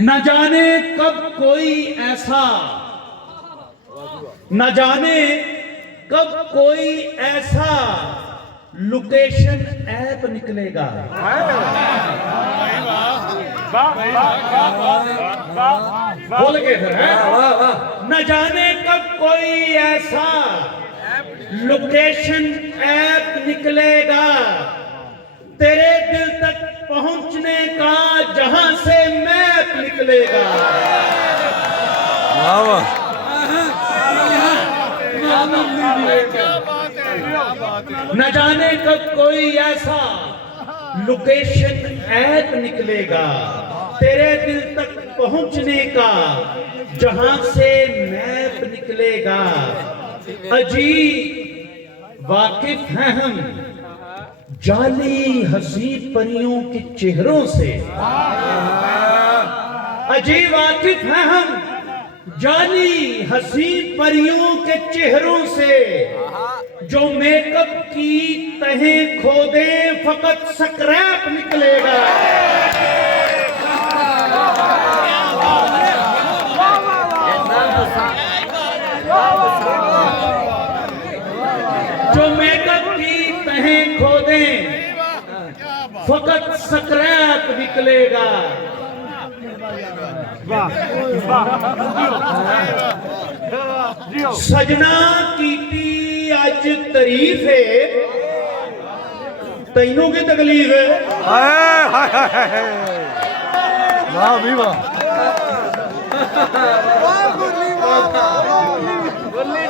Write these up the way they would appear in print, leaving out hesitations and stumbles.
न जाने कब कोई ऐसा, न जाने कब कोई ऐसा लोकेशन ऐप निकलेगा। बोल के फिर न जाने कब कोई ऐसा लोकेशन ऐप निकलेगा तेरे दिल तक पहुंचने का, जहां से मैप निकलेगा। न जाने कब कोई ऐसा लोकेशन ऐप निकलेगा तेरे दिल तक पहुंचने का, जहां से मैप निकलेगा। अजीब वाकिफ हैं हम जाली हंसी परियों के चेहरों से। अजीब वाकिफ हैं हम जाली हंसी परियों के चेहरों से, जो मेकअप की तहें खोदे फकत स्क्रैप निकलेगा। जो मेकअप की तहें खोदे फकत स्क्रैप निकलेगा। सजना कीती अज तारीफ है, तैनू की तकलीफ है। वाह भी वाह,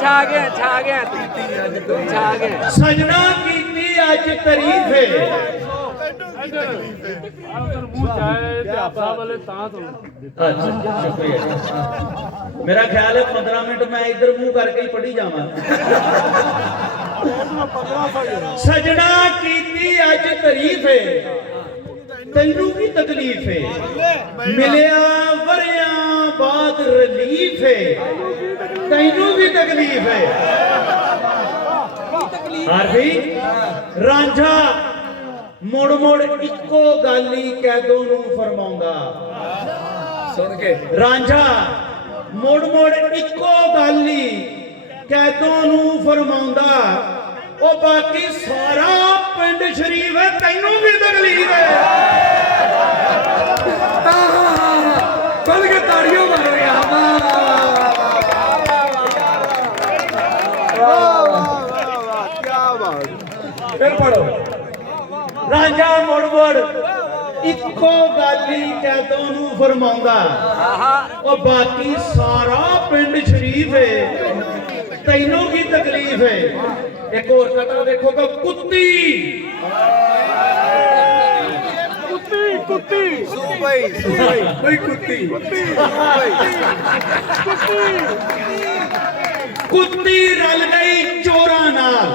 छा गया छा गया। सजना कीती अज तारीफ है। मेरा ख्याल है 15 मिनट मैं इधर मुंह करके ही पढ़ी जावा। सजना कीती अज तारीफ है, तैनू की तकलीफ है। मिलिया वरिया बाद रिलीफ है, तैनू की तकलीफ है। आरबी रांझा मुड़ मुड़ इको गाली कैदों नू फरमाऊंगा। सुन के रांझा मुड़ मुड़ इको गाली कैदों नू फरमाऊंगा। ओ बाकी सारा पिंड शरीफ है, तैनू भी तकलीफ है। खुल के ताड़ियों मार गया। फिर पढ़ो रांझा मुड़ मुड़ इको गाली कैदों नू फरमाऊंगा। और बाकी सारा पिंड शरीफ है, तैनों की तकलीफ है। एक और कथा देखोगा, कुत्ती कुत्ती रल गई चोरां नाल।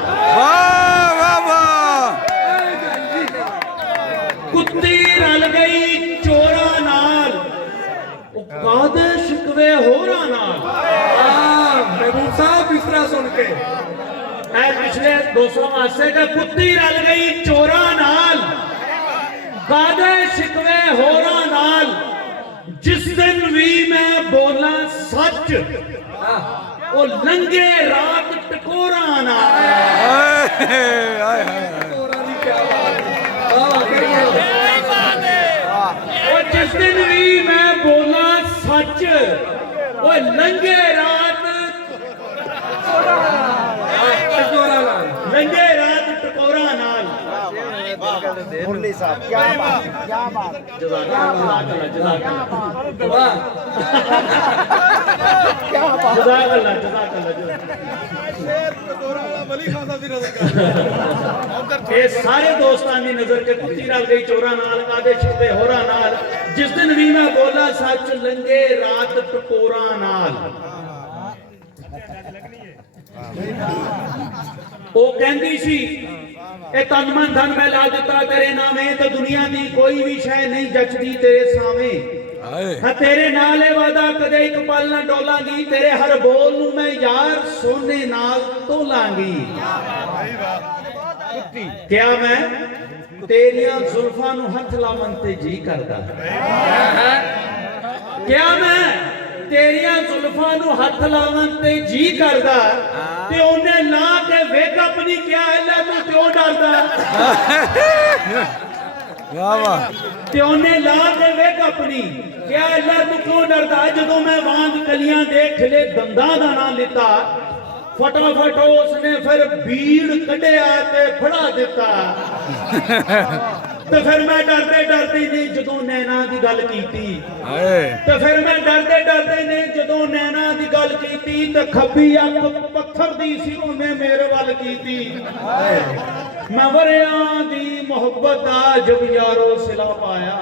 कुत्ती रल गई चोरां नाल, कादे शिकवे होरां नाल। महबूब साहब इस तरह सुन के पिछले 200 मासे का कुत्ती रल गई चोरां नाल, कादे शिकवे होरां नाल। जिस दिन भी मैं बोला सच, वो लंघे रात टकोरा नाल। जिस दिन भी मैं बोला सच, वो लंघे रात टकोरा नाल। मुरली साहब क्या बात ये सारे दोस्तां दी नजर के कुत्ती रल गई चोरा नाल, कादे छिपे होरा नाल। जिस दिन भी मैं बोला सच, लंघे रात टकोरा नाल। ਉਹ ਕਹਿੰਦੀ ਸੀ ਇਹ ਤਨ ਮਨ ਧਨ ਮੈਂ ਲਾ ਦਿੱਤਾ ਤੇਰੇ ਨਾਮੇ, ਤੇ ਦੁਨੀਆ ਦੀ ਕੋਈ ਵੀ ਸ਼ੈ ਨਹੀਂ ਜੱਚਦੀ ਤੇਰੇ ਸਾਵੇਂ। ਹਾਂ ਤੇਰੇ ਨਾਲ ਇਹ ਵਾਦਾ ਕਦੇ ਇੱਕ ਪਲ ਨਾ ਡੋਲਾਂਗੀ, ਤੇਰੇ ਹਰ ਬੋਲ ਨੂੰ ਮੈਂ ਯਾਰ ਸੋਨੇ ਨਾਲ ਤੋਲਾਂਗੀ। ਕਿਆ ਮੈਂ तेरियां जुल्फां नूं हथ लावन ते जी करदा क्या मैं तेरियां जुल्फां नूं हथ लावन ते जी करदा ते ओने ला के वेग अपनी क्या है तू क्यों डरदा वाह वाह ते ओने ला के वेग अपनी क्या अल्लाह तू क्यों डरदा जदों मैं वांग कलियां दे खिले दंदां दा नाम लिता फटाफट उसने फिर बीड़ कढ़िया ते फड़ा दिता तो फिर मैं डरते डरते ने जदों नैना की गल कीती तो फिर मैं डरते डरते ने जदों नैना की गल कीती तो खब्बी अख पत्थर दी सी उन्हें मेरे वल कीती मैं वरियां दी मोहब्बत दा जब यारो सिला पाया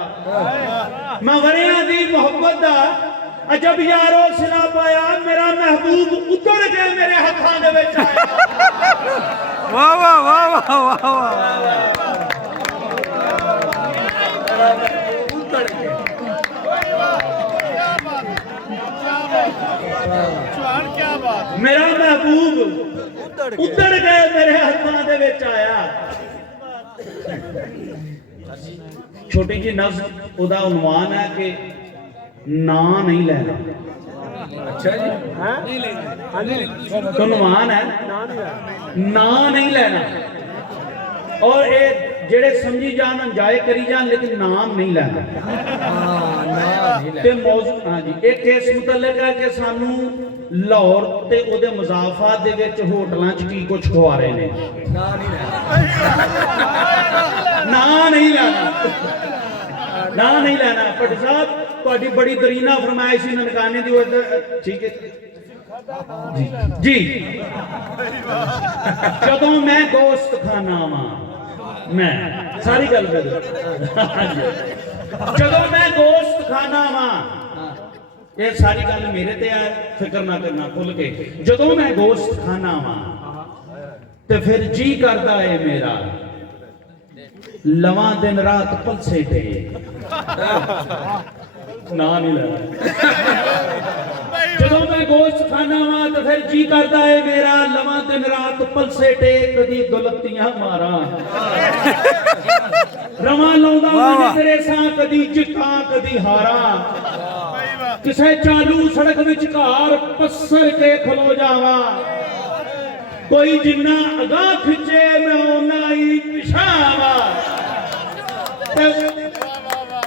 मैं वरियां दी मोहब्बत दा जब यारो सिला पाया मेरा महबूब उतर के मेरे हथां दे विच आया वाह वाह वाह वाह वाह वाह मेरा महबूब उतर के मेरे हथां दे विच आया छोटी जी नज़्म ओदा उन्वान है कि ना नहीं लेना अच्छा जी तो उन्वान है ना नहीं लेना और ये जेड़े समझी जान अंजाए करी जान लेकिन नाम नहीं लेना ते मौजू हाँ जी एक केस मुतल्लिक है कि सानू लाहौर ते ओदे मुजाफात दे विच होटलां च की कुछ खवा रहे ने ना नहीं लेना ना नहीं लेना भट्ट साहब ਤੁਹਾਡੀ बड़ी दरीना फरमाइश ही ननकाने दी उधर ठीक है जी जदों मैं गोश्त खाना वा मैं सारी गल कर जदों मैं गोश्त खाना वा ये सारी गल मेरे ते है फिक्र ना करना भुल के जदों मैं गोश्त खाना वा ते फिर जी करदा है मेरा लवां दिन रात पलसे ते ना नहीं लेना जदों मैं गोश्त खाना वा तो फिर जी करता है मेरा लवां दिन रात पलसे टे कदी दुलतियां मारा रवां लौंदा मैं तेरे सां कदी चिट्टा कदी हारा किसे चालू सड़क विचकार पस्सर के खलो जावा कोई जिन्ना अगा खिंचे मैं ओना ही पिछावा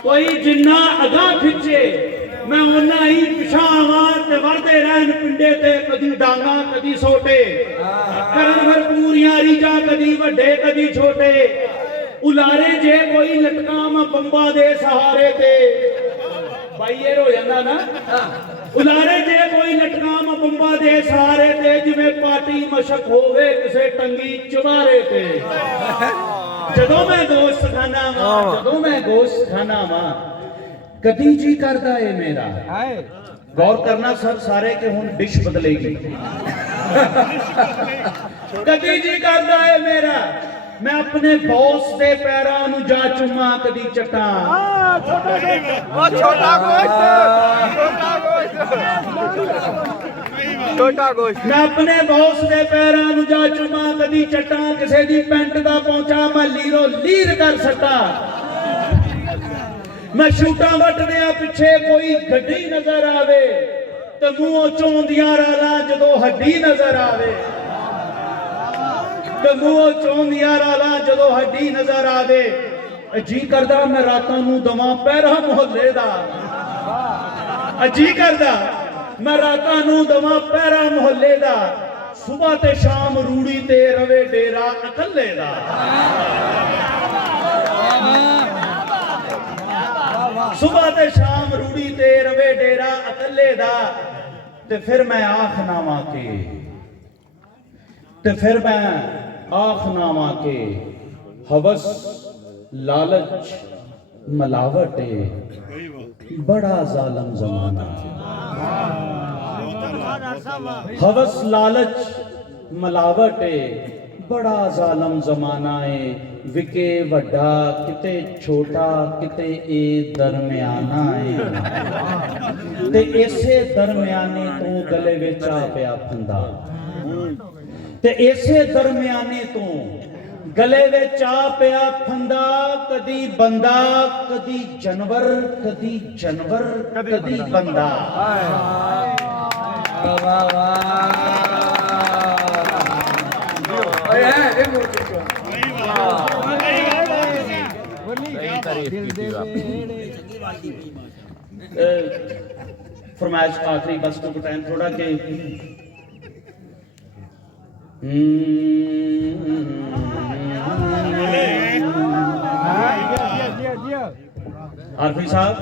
कोई जिन्ना अगा खिंचे मैं ओना ही पिछावा ते वरदे रहन पिंडे ते कदी डांगा कदी सोटे करन फिर पूरियां रीजा कदी वड्डे कदी छोटे उलारे जे कोई लटकाम बंबा दे सहारे ते भाई ये हो जांदा ना उलारे जे कोई लटकाम बंबा दे सहारे ते जिवें पार्टी मशक होवे किसे टंगी चुबारे ते जदों मैं गोश्त खाना वा जदों मैं गोश्त खाना वा कदी जी करदा है मेरा गौर करना सर सारे के हुन डिश बदलेगी कदी जी करदा है मेरा मैं अपने बॉस दे पैरां नूं जा चुम्मा कदी चट्टा छोटा गोश्त मैं अपने बॉस दे पैरां नूं जा चुम्मा कदी चट्टा किसे दी पैंट दा पहुंचा मैं लीरो लीर कर सटा मैं शूटा वटदिया पिछे कोई गड्डी नजर आवे ते मूंहों चौंदियां राला जदों हड्डी नजर आवे ते मूंहों चौंदियां राला जदों हड्डी नजर आवे जी करदा मैं रातां नूं दवां पैरा मुहल्ले दा जी करदा मैं रातां नूं दवां पैरा मुहल्ले दा सुबह ते शाम रूड़ी ते रवे डेरा अकल्ले दा सुबह ते शाम रूड़ी ते रवे डेरा अकल्ले दा ते फिर मैं आखना वा के ते फिर मैं आखना वा के हवस लालच मलावट बड़ा जालिम जमाना हवस लालच मलावट बड़ा जालिम जमाना है विके वड्डा किते छोटा किते ए दरमियाना है ते इसे दरमियाने तो गले विच आ पिया फंदा ते इसे दरमियाने तो ਗਲੇ ਵਿੱਚ ਆ ਪਿਆ ਫੰਦਾ, ਕਦੀ ਬੰਦਾ ਕਦੀ ਜਾਨਵਰ, ਕਦੀ ਜਾਨਵਰ ਕਦੀ ਬੰਦਾ। ਵਾਹ ਵਾਹ ਓਏ ਇਹ ਮੋਟੀ ਕੋ फरमाइश आखिरी बस को टाइम थोड़ा के आरफी साहब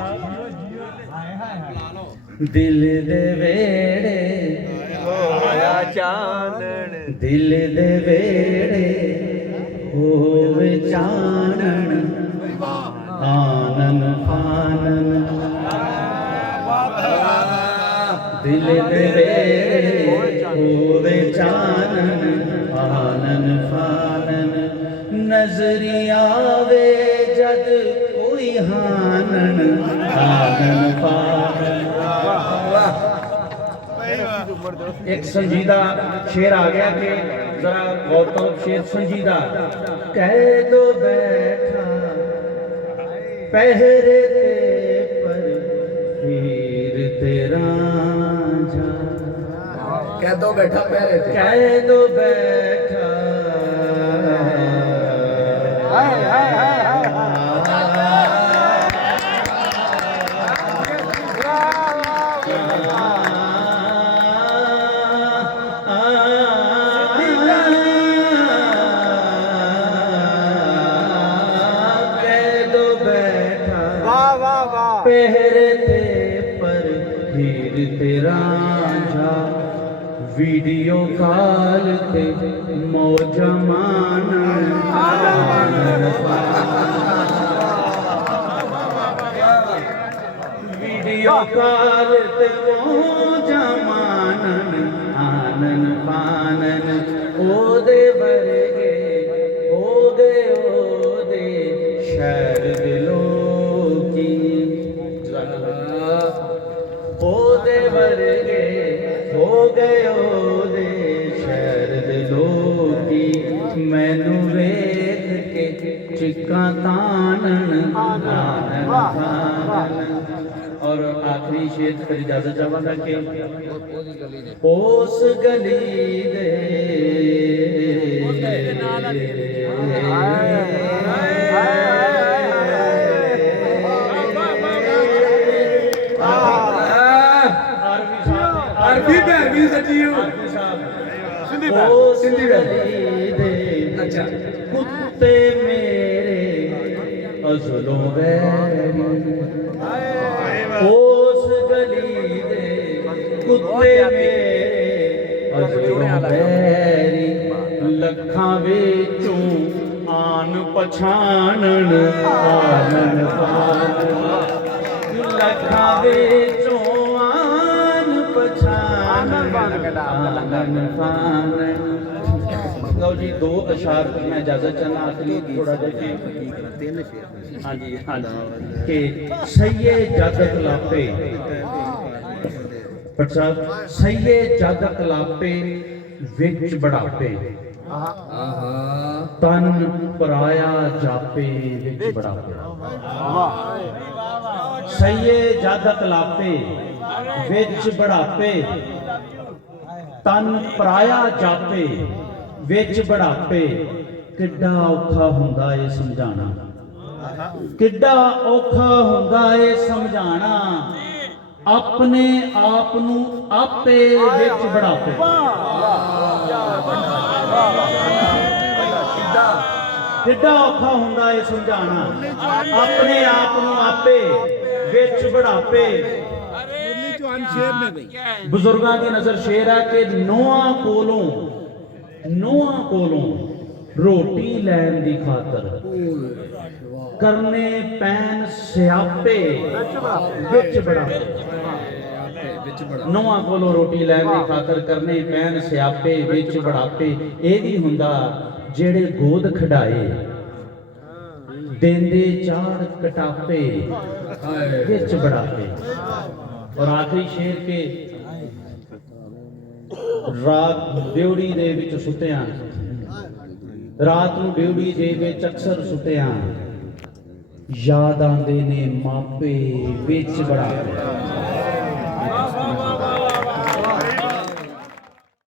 दिल दे वेड़े होया चानन, दिल दे वेड़े होवे चानन, आनन फानन दिल दे वेड़े होवे चानन, आनन फानन नजरी आवे जद कोई हानन, आनन फानन। एक संजीदा शेर आ गया कि जरा गौर करो, शेर संजीदा। कह दो बैठा पहरे ते पर हीर तेरा जा, कह दो बैठा पहरे थे, कह दो बैठा पहरे ते पर हीर तेरा जा, वीडियो कॉल ते मौज मानन, वीडियो कॉल ते मौज मानन, आनन फानन ओदे वर्गे ओदे ओदे शहर दिलो की, ओदे वर्गे हो गए ओदे शहर दे लोकी, मैनू वेख के चिक्का तानन, आनन फानन। और आखिरी शेर फिर इजाजत चाहूंगा कि उस गली दे अरबी भैरवी सची हो सिंधी दे अच्छा कुत्ते मेरे अज़लों वैरी, उस गली दे कुत्ते मेरे अज़लों वैरी, लखां विचों आन पछाणन, आनन फानन लखां विचों आन पछाणन, आनन फानन। लो जी दो अशार मैं इजाजत चाहना आखिरी थोड़ा जिहा हाँ जी हाँ जी कि सही जादक लापे सही जादक लापे विच बढ़ापे, तन पराया जापे विच बढ़ापे, सही जादक लापे विच बढ़ापे, तन पराया जापे विच बढ़ापे। किड्डा औखा हुंदा ए समझाना, किड्डा औखा हुंदा ए समझाना, अपने आप नूं आपे विच बढ़ापे। किड्डा औखा हुंदा ए समझाना, अपने आप नूं आपे विच बढ़ापे। बुजुर्गां दी नजर शेर है कि नोआं कोलों रोटी लैन दी खातर करने पैन स्यापे विच बढ़ापे। नोआं कोलों रोटी लैन दी खातर करने पैन स्यापे विच बढ़ापे। ਇਹ ਵੀ ਹੁੰਦਾ ਜਿਹੜੇ ਗੋਦ ਖੜਾਏ देंदे चार कटापे विच बढ़ापे। और आखिरी शेर के रात बेवड़ी दे विच सुत्तियां ਰਾਤ ਨੂੰ ਡਿਊਟੀ ਦੇ ਵਿੱਚ ਅਕਸਰ ਸੁੱਤਿਆਂ ਯਾਦ ਆਉਂਦੇ ਨੇ ਮਾਪੇ ਵਿੱਚ ਬੜਾ